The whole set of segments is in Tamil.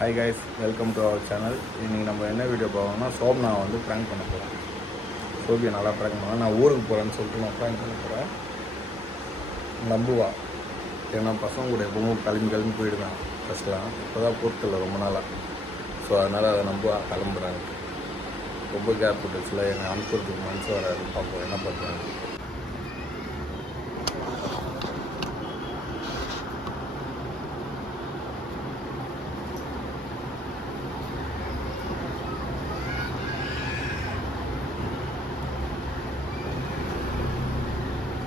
Hi guys, welcome to our channel. இன்றைக்கி நம்ம என்ன வீடியோ பார்க்கணும்னா சோப்னா வந்து ப்ராங்க் பண்ண போகிறோம். சோபியை நல்லா ப்ராங்க் பண்ணலாம். நான் ஊருக்கு போகிறேன்னு சொல்லிட்டு நான் ப்ராங்க் பண்ண போகிறேன். நம்புவா, ஏன்னா பசங்க கூட எப்பவும் கிளம்பி போயிடுவேன். ஃபஸ்ட்லாம் இப்போ தான் பொறுத்தில்ல ரொம்ப நாளாக. ஸோ அதனால் அதை நம்புவா கிளம்புறாங்க. ரொம்ப கேப் விட்டுச்சுல, என்னை அனுப்புறதுக்கு மனசு வராது. பார்ப்போம் என்ன பண்ணுறாங்க.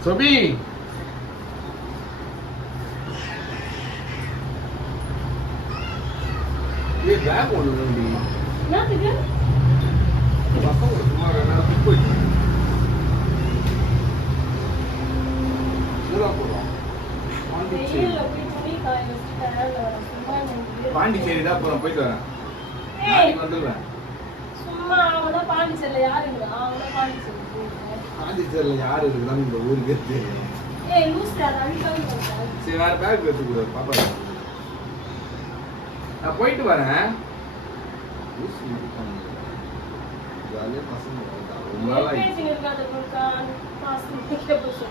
சோபி, ये बैग बोल रहा हूँ ना तुझे पापा को तुम्हारा ना कुछ पूरा पूरा பாண்டிச்சேரி தான் போறோம், போயிட்டு வரேன். நாளைக்கு வந்துடுவேன். சும்மா அவன பாண்டிச்சேரியில யாரு இருக்கா? அவன பாண்டிச்சேரியில் யார் இருக்குதான்னு இந்த ஊருக்கே தெரியும். ஏய் லூஸ்டா அன்கால் பண்ணு. சரி, வேற பேக் எடுத்து கொடு பாப்பா. நான் போயிட்டு வரேன். ஜாலியாக பசங்க ரொம்ப நாளாக பேசிங்க இருக்காத போக்கான் பாஸ் நிக்க போச்சு.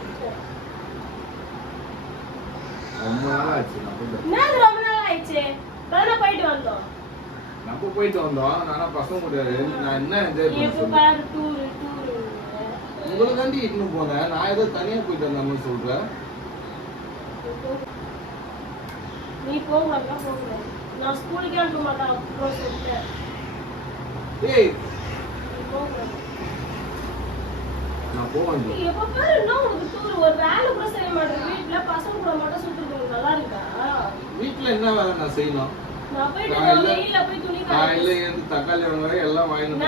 ரொம்ப நாளாக ஆச்சு. நான் ரொம்ப நாள் ஆயிடுச்சு. நான் போயிட்டு வந்தோம். நம்ம போயிட்டு வந்தோம். நானா பசங்க கூட நான் என்ன என்ஜாய் இப்போ பாரு டூர் உங்களை தாண்டி இன்னும் போனேன். நான் ஏதோ தனியா போயிட்டு வந்தேன்னு சொல்றேன். நீ போகலாம் போகலாம். நான் ஸ்கூலுக்கே அனுப்ப மாட்டேன் அப்புறம் சொல்லிட்டேன். ஏய் நீ போகலாம். நான் போவேன். எப்ப பாரு இன்னும் உனக்கு டூர் ஒரு வேலை கூட செய்ய மாட்டேன். வீட்டுல பசங்க கூட மட்டும் சுத்துறது நல்லா இருக்கா? வீட்டுல என்ன வேலை நான் செய்யணும்? நான் போயிட்டு வெயில்ல போய் துணி காலையில இருந்து தக்காளி வாங்குறேன், எல்லாம் வாங்கிட்டு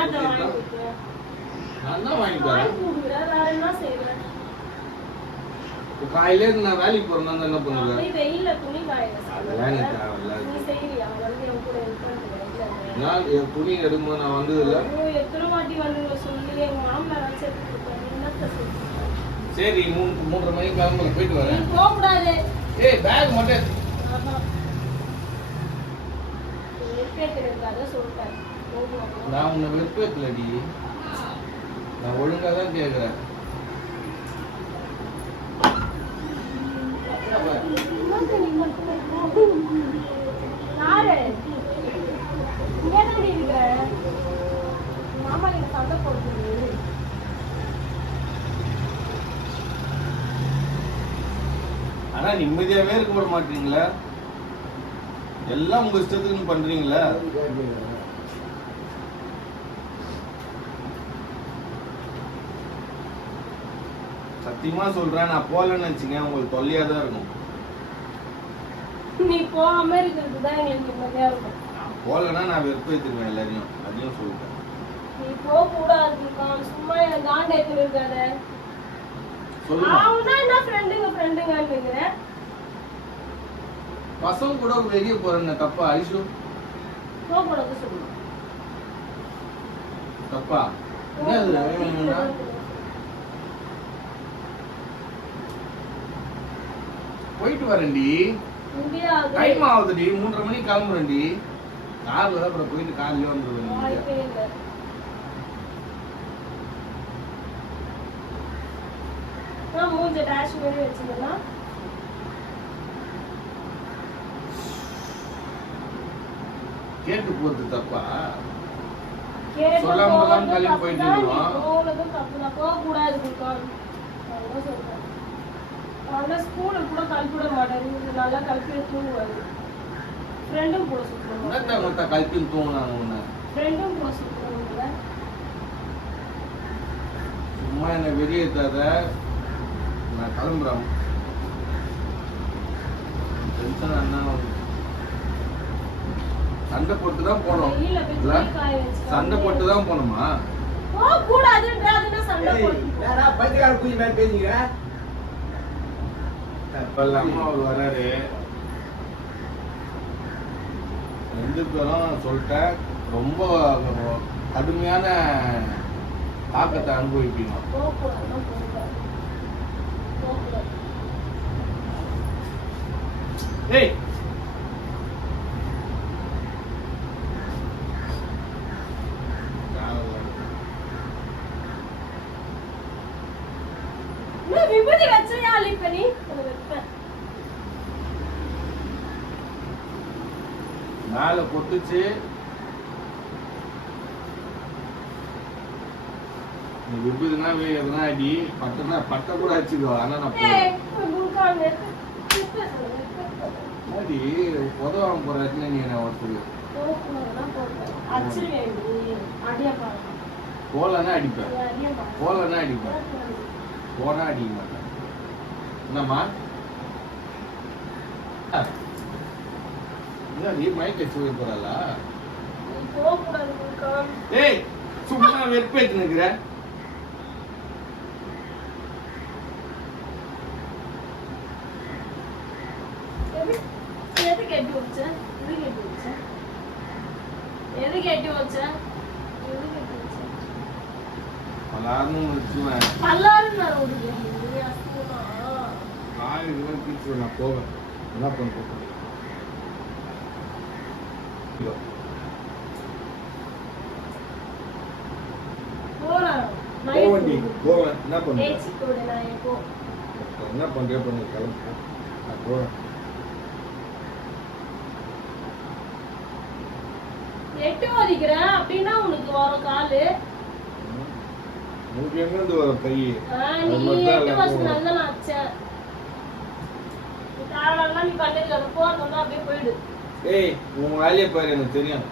நான் தான் வாங்கிட்டு வரேன். வேற என்ன செய்வேன்? காலையில இருந்து நான் வேலைக்கு போறேன்னா என்ன பண்ணுவேன்? வெயில்ல துணி காய அதெல்லாம் எனக்கு தேவையில்ல. நீ செய்யறியா? வந்து என் கூட ஹெல்ப் பண்ணுறியா? நான் என் துணி எடுக்கும்போது நான் வந்தது இல்ல. எத்தனை வாட்டி வந்து சொல்லி எங்க மாமனார் சேர்த்து கொடுத்தாங்க. என்னத்த சொல்றேன்? சரி, 3:30 மணிக்கு கிளம்புறேன், போயிட்டு வரேன். நீ போக கூடாது. ஏய் பேக் மட்டும் சொல்லிட்டேன். நான் உன்னை வெறுப்பேத்தலடி. நான் ஒழுங்கா தான் கேக்குறேன். யாரு இங்கே இருக்கிற மாமா நீங்க சண்டை போடுறது? ஆனா நிம்மதியாவே இருக்க விட மாட்டீங்களா? எல்லாம் உங்க இஷ்டத்துக்கு பண்றீங்களா? சத்தியமா சொல்றேன், நான் போலன்னு வச்சுங்க உங்களுக்கு தொல்லையா தான் இருக்கும். நீ போகாம இருக்கிறது தான் எங்களுக்கு நிம்மதியா இருக்கும். போலன்னா நான் வெறுப்பேத்துருவேன் எல்லாரையும். அதையும் சொல்லிட்டேன். நீ போக கூடாது. சும்மா என் காண்ட எடுத்து இருக்காத. சொல்லுங்க. அவனா என்ன ஃப்ரெண்டுங்க பசங்க கூட வெளியே போறேன்னு தப்பா? ஐஷு போக கூடாது சொல்லு. தப்பா? என்ன போயிட்டு வரேன்டி. டைம் ஆகுதுடி. 3:30 மணிக்கு கிளம்புறேன்டி. கார்ல தான் அப்புறம் போயிட்டு காலையில வந்துருவேன். மூஞ்ச டேஷ் பண்ணி வச்சிருந்தா கேட்டு போறது தப்பா? கேட்டு சொல்லாம கிளம்பி போயிட்டு இருக்கோம். போறதும் தப்பு தான். போக கூடாது சொல்றேன். அவன ஸ்கூலுக்கு கூட கல்பிட மாட்டேன். நல்லா கல்பி தூங்குவாரு. ஃப்ரெண்டும் கூட சுத்துவாங்க. என்னத்த கல்பி தூங்குனாங்க உன்னை? ஃப்ரெண்டும் கூட சுத்துவாங்க. சும்மா என்ன வெளியேற்றாத. நான் கிளம்புறேன். டென்ஷன் அண்ணா. சண்டை போட்டு தான் போனோம். சண்டை போட்டு தான் போனோமா? போக கூடாதுன்றதுன்னா சண்டை போட்டு யாரா பைத்தியக்கார குஞ்சி மாதிரி பேசிக்கிற? அம்மா அவர் வராரு. 2 பேரும் சொல்லிட்டேன். ரொம்ப கடுமையான தாக்கத்தை அனுபவிப்பீங்க. ஏய் அடிப்ப நீ உன்னை வைப்பேன். மேல கொத்துச்சு. நீ விபத்துனா எதுனா அடி பட்டனா பட்ட கூட அடிச்சுக்கோ. ஆனா நான் ஏய், முழுக்கால் நேத்து அடி உதவாம போற இடத்துல நீ என்ன ஒருத்தர் போக்குனதெல்லாம் போட்டேன். அடிச்சிருவேன் நீ. அடியா பாரு. போலன்னா அடிப்பேன், நீ அடியா பாரு. போலன்னா அடிப்பேன், போனா அடிக்க மாட்டேன். என்னம்மா நீ மயக்க வச்சு போறல? நீ போகக்கூடாது முழுக்கால். ஏய் சும்மா வெறுப்பேத்து நிக்கிற. எது கேட்டு வச்ச? எது கேட்டு வச்ச? எது கேட்டு வச்ச? எது கேட்டு வச்ச? பலாரும் வச்சுவேன். பல்லாரும் நான் ஓடுவேன். நீ அசுத்தமா. காய் இதெல்லாம் தீச்சு நான் போவேன். என்ன பண்ண போறேன்? போறேன். போவண்டி போவேன். என்ன பண்ணுவேன்? பேச்சு கூட நான் எப்போ என்ன பண்றேன் பண்ணி கிளம்பு. நான் போவேன். எட்டு வதிக்கிறேன் அப்படின்னா உனக்கு வரும் காலு. உனக்கு எங்கிருந்து வர கை? நீ 8 வருஷம் நல்லா நான் அச்சேன். தாராளமா நீ பண்ணிருக்க போறதுன்னா அப்படியே போயிடு. ஏய் உன் வேலையை பாரு, எனக்கு தெரியும்.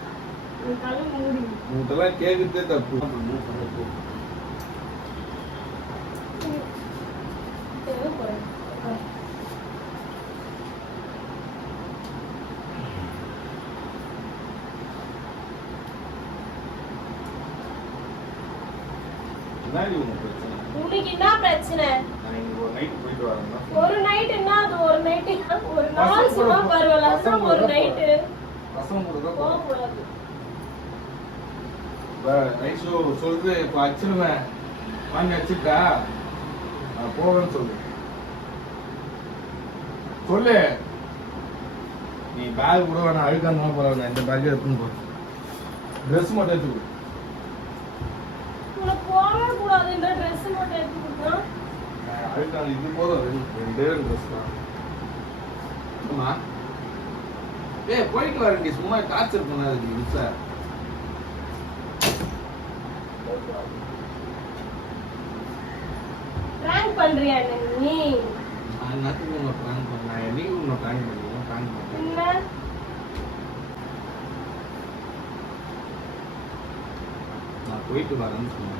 நீ கண்ணு மூடி. உன்கிட்டலாம் கேட்கறதே தப்பு. எங்க போறேன்? என்னடி உனக்கு பிரச்சனை? உனக்கு என்ன பிரச்சனை? நான் இங்க ஒரு நைட் போயிட்டு வரேன்னா ஒரு நைட் என்ன அது ஒரு நைட் ஒரு நாள் சும்மா பரவாயில்ல அப்புறம் ஒரு நைட் பசங்க கூட தான் போக போறேன். கூடாது. ரைஷோ சொல்றது இப்ப அடிச்சிருவேன். வாங்கி அடிச்சுட்டா நான் போவேன்னு சொல்லு. சொல்லு. நீ பேக் கூட வேணா அழுக்காந்தாலும் பரவாயில்ல. இந்த பேக்கே எடுத்துன்னு போ. ட்ரெஸ் மட்டும் எடுத்துக்கோ. உனக்கு போகவே கூடாதுன்ற ட்ரெஸ் மட்டும் எடுத்து கொடுத்தா அழுக்கான இது போதும். ரெண்டே ட்ரெஸ் தான். ஆமா ஏய் போயிட்டு வரேன்டி. சும்மா டார்ச்சர் பண்ணாது மிஸ். பிராங்க் பண்றியா நீ? நான் நத்துக்கு உன்னை பிளான் பண்ணேன். என்னைக்கு உன்னை பிளான் பண்ணுவோம் பிளான் பண்ணேன். என்ன நான் போயிட்டு வரேன்னு சொன்னேன்.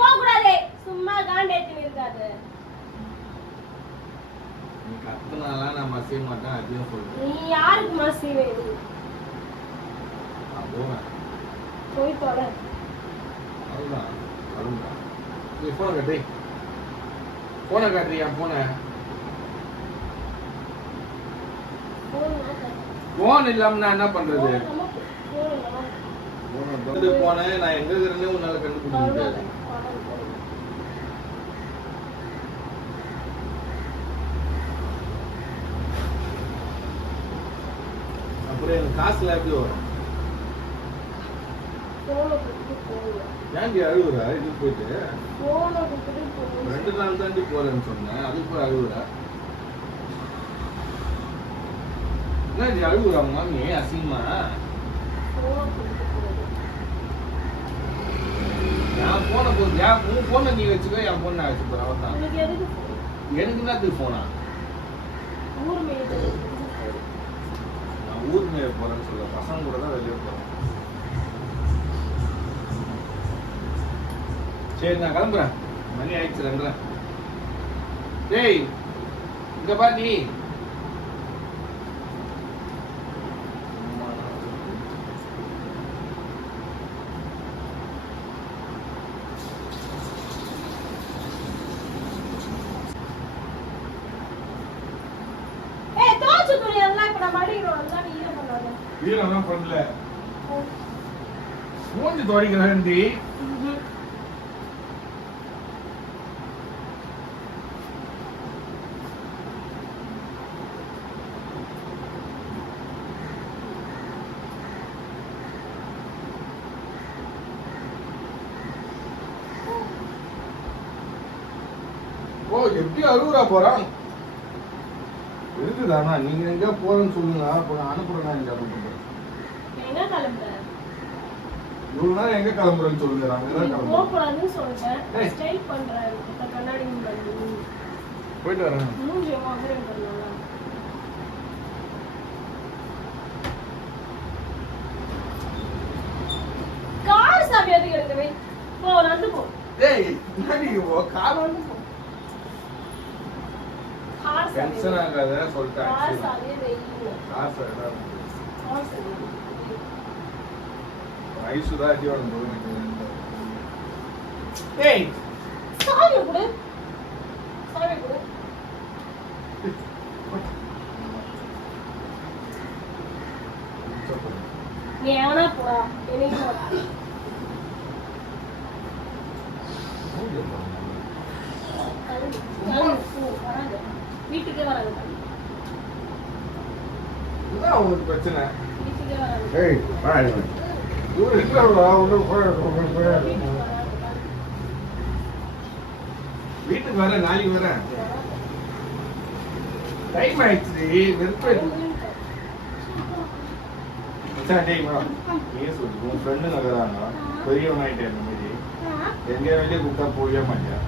போக கூடாது. சும்மா காண்டேத்தி இருக்காது. நீ கத்துனாலாம் நான் மசிய மாட்டேன். அதையும் சொல்றேன். நீ யாருக்கு மாசி வேணும்? நான் போவேன். போய் தொலை. அதுதான் அதுதான். நீ போனை காட்டு. போனை காட்டு. என் போனை போன் இல்லாம நான் என்ன பண்றது? போனேன் நான் எங்க இருக்கிறேன்னு உன்னால கண்டுபிடிக்க முடியாது. அப்புறம் எனக்கு காசுல எப்படி வரும்? ஏன்டி அழுகுற? இது போயிட்டு 2 நாள் தாண்டி போறேன்னு சொன்னேன். அதுக்கு போய் அழுகுற. என்ன அழுகுறா மாமி அசிங்கமா? நான் போன போது உன் போனை நீ வச்சுக்கோ. என் போன் நான் வச்சுக்கோ. அவதான் எனக்கு என்னத்துக்கு போனா? நான் ஊர் மேல போறேன்னு சொல்ல. பசங்க கூட தான் வெளியே போறேன். சரி நான் கிளம்புறேன். மணி ஆயிடுச்சு 2:30. டேய் இங்க பா நீ. வீரம்லாம் பண்ணல. மூஞ்சி துவைக்கிறேன்டி. ஓ எப்படி அழுகுறா போறான். இருக்குதாண்ணா நீங்க எங்க போறேன்னு சொல்லுங்க அப்ப நான் அனுப்புறேன் இங்க அனுப்புறேன் எங்க கிளம்புற? இவ்வளவு நேரம் எங்க கிளம்புறேன்னு சொல்லுங்க நாங்க தான் போக கிளம்புறோம் கூடாதுன்னு சொல்லிட்டேன். ஏய். ஸ்டைல் பண்றாரு. இப்ப கண்ணாடி முன்னாடி. போயிட்டு வரேன் மூஞ்சி வாங்குறேன் பண்ணலாம். கார் சாவி எதுக்கு எடுக்க வை? போ நடந்து போ. டேய் என்னடி கார் வந்து கார் சாவி. டென்ஷன் ஆகாத சொல்லிட்டேன் கார் சாவி வை. கார் சார் கார் சாவி. ஐசுதா அடியோட போகுது ஏய் சாவி கொடு. சாவி கொடு. நீ எவனா போடா. எனக்கு போடா. கிளம்பு. போ, வராது. வீட்டுக்கே வராது. இதுதான் உங்களுக்கு பிரச்சனை வீட்டுக்கே வராது. ஏய் பாரு இவரு இல்லடா உள்ள போய் வீட்டுக்கு வராது. வீட்டுக்கு வரேன் நாளைக்கு வரேன் டைம் ஆயிடுச்சு வெறுப்பாயிடுச்சு மச்சான் டேய் வா நீ சொல்லு உன் ஃப்ரெண்டு நகராங்க பெரியவன் ஆயிட்டேன் இந்த மாதிரி எங்க வெளியே கூப்பிட்டா போகவே மாட்டியா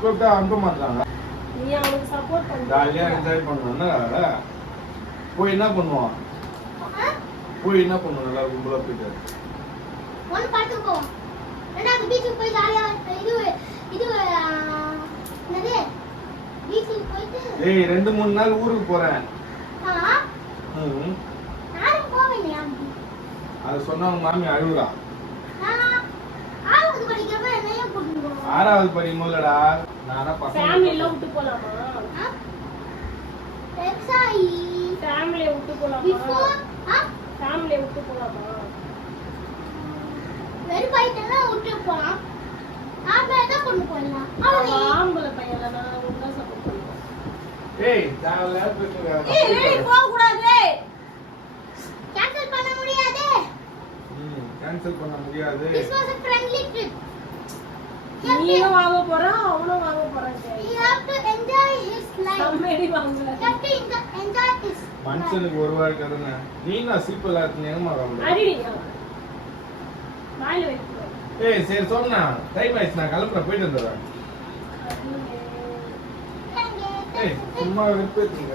கூப்பிட்டா அனுப்ப மாட்டாங்க நீ அவனுக்கு சப்போர்ட் பண்ணு. ஜாலியா என்ஜாய் பண்ணணும்னா போய் என்ன பண்ணுவான் போய் என்ன பண்ணுவோம் நல்லா கும்பலா போயிட்டு ஒன்னு பாட்டு போவோம் ரெண்டாவது பீச்சுக்கு போய் ஜாலியா இது இது என்னது பீச்சுக்கு போயிட்டு ஏய் 2-3 நாள் ஊருக்கு போறேன் ஆ ம் நானும் போவேனே அப்படி அது சொன்னா உங்க மாமி அழுகுறா ஆறாவது படிக்கிறப்ப என்னையும் கூட்டிட்டு போவோம் 6வது படிக்கும்போதுலடா நானா ஃபேமிலில விட்டு போலாமா? பெருசாயி ஃபேமிலிய விட்டு போலாமா? பிஃபோர் ஃபேமிலிய விட்டு போலாமா? வெறுப்பாயிட்டா விட்டு போலாம் ஆம்பளை தான் கொண்டு போயிடலாம் அவன் ஆம்பளை பையன்ல நான் உன்னை சப்போர்ட் பண்ணுவேன். ஏய் தேவையில்லாத பேசுங்க ஏய் வெளிய போக கூடாது. கேன்சல் பண்ண முடியாது கேன்சல் பண்ண முடியாது this was a friendly trip நீயும் வாங்க போற அவனும் வாங்க போறான். you have to enjoy his life சம்மேடி வாங்கல. you have to enjoy his மனுஷனுக்கு ஒரு வாழ்க்கை தானே நீ நான் சீப்பில் எங்கம்மா வாங்க அடிடிங்க. வாயில வைக்க கூடாது. ஏய் சரி சொன்னா டைம் ஆயிடுச்சு நான் கிளம்புறேன் போயிட்டு வந்துடுறேன் ஏய் சும்மா வெறுப்பேற்றுங்க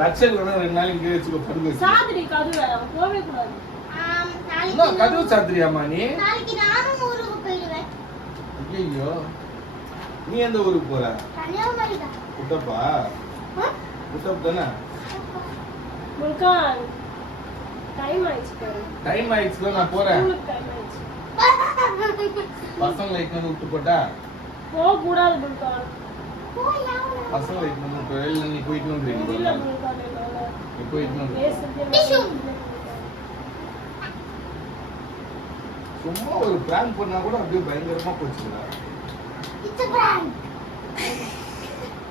ரட்சல் வேணா 2 நாள் இங்கே வச்சுக்கோ படுக்க வச்சு சாதிரி கதுவை அவன் போவே கூடாது. இன்னும் கதவு சாத்திரியாமா நீ நாளைக்கு நானும் ஊருக்கு போயிடுவேன் ஐயோ நீ எந்த ஊருக்கு போற கன்னியாகுமரி தான் குட்டப்பா குட்டப் தானே முல்கான் டைம் ஆயிடுச்சு பாரு. டைம் ஆயிடுச்சுல நான் போறேன் ஸ்கூலுக்கு டைம் ஆயிடுச்சு. பசங்களை இட்டு விட்டு போட்டா போக கூடாது முல்கான். பசங்களை இட்டு வந்து வெளியில நீ போயிட்டு இல்ல வந்துருக்கீங்க முல்கான் என்னால நீ போயிட்டு வந்து பேசுறதே சும்மா ஒரு பிளான் பண்ணா கூட அப்படியே பயங்கரமா போச்சுடா it's a prank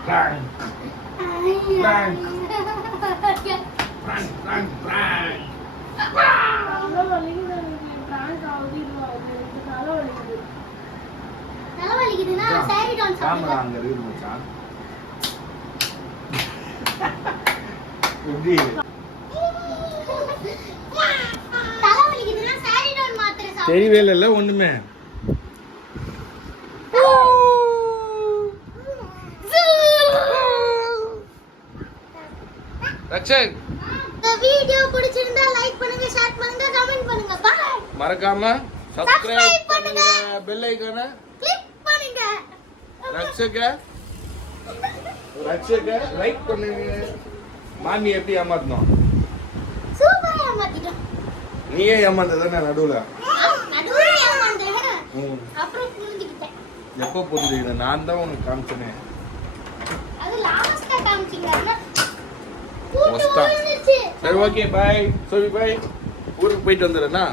plan prank plan அவ்வளோ வலிக்குது எனக்கு. பிராங்க் ஆகுது இது ஆகுது. எனக்கு தலை வலிக்குது. தலைவலிக்குதுன்னா சாரிடான் கேமரா சாப்பிடுங்க அங்க இருக்கு மச்சான் எப்படி தலைவலிக்குதுன்னா சாரிடான் மாத்திரை சாப்பிடுங்க தெரியவே இல்ல ஒண்ணுமே ரட்சக் இந்த வீடியோ பிடிச்சிருந்தா லைக் பண்ணுங்க ஷேர் பண்ணுங்க கமெண்ட் பண்ணுங்க பை மறக்காம சப்ஸ்கிரைப் பண்ணுங்க பெல் ஐகான கிளிக் பண்ணுங்க ரட்சக லைக் பண்ணுங்க மாமி எப்படி ஏமாத்தணும் சூப்பரா ஏமாத்திட்டோம் நீயே ஏமாந்ததானே நடுவுல நடுவுல ஏமாந்தேன் அப்புறம் புரிஞ்சுக்கிட்டேன் எப்போ புரிஞ்சுக்கிட்ட நான் தான் உனக்கு காமிச்சேனே அது லாஸ்டா காமிச்சீங்க மஸ்தா. சரி ஓகே பாய் சொல்லி பாய் ஊருக்கு போயிட்டு வந்துடுறேன்னா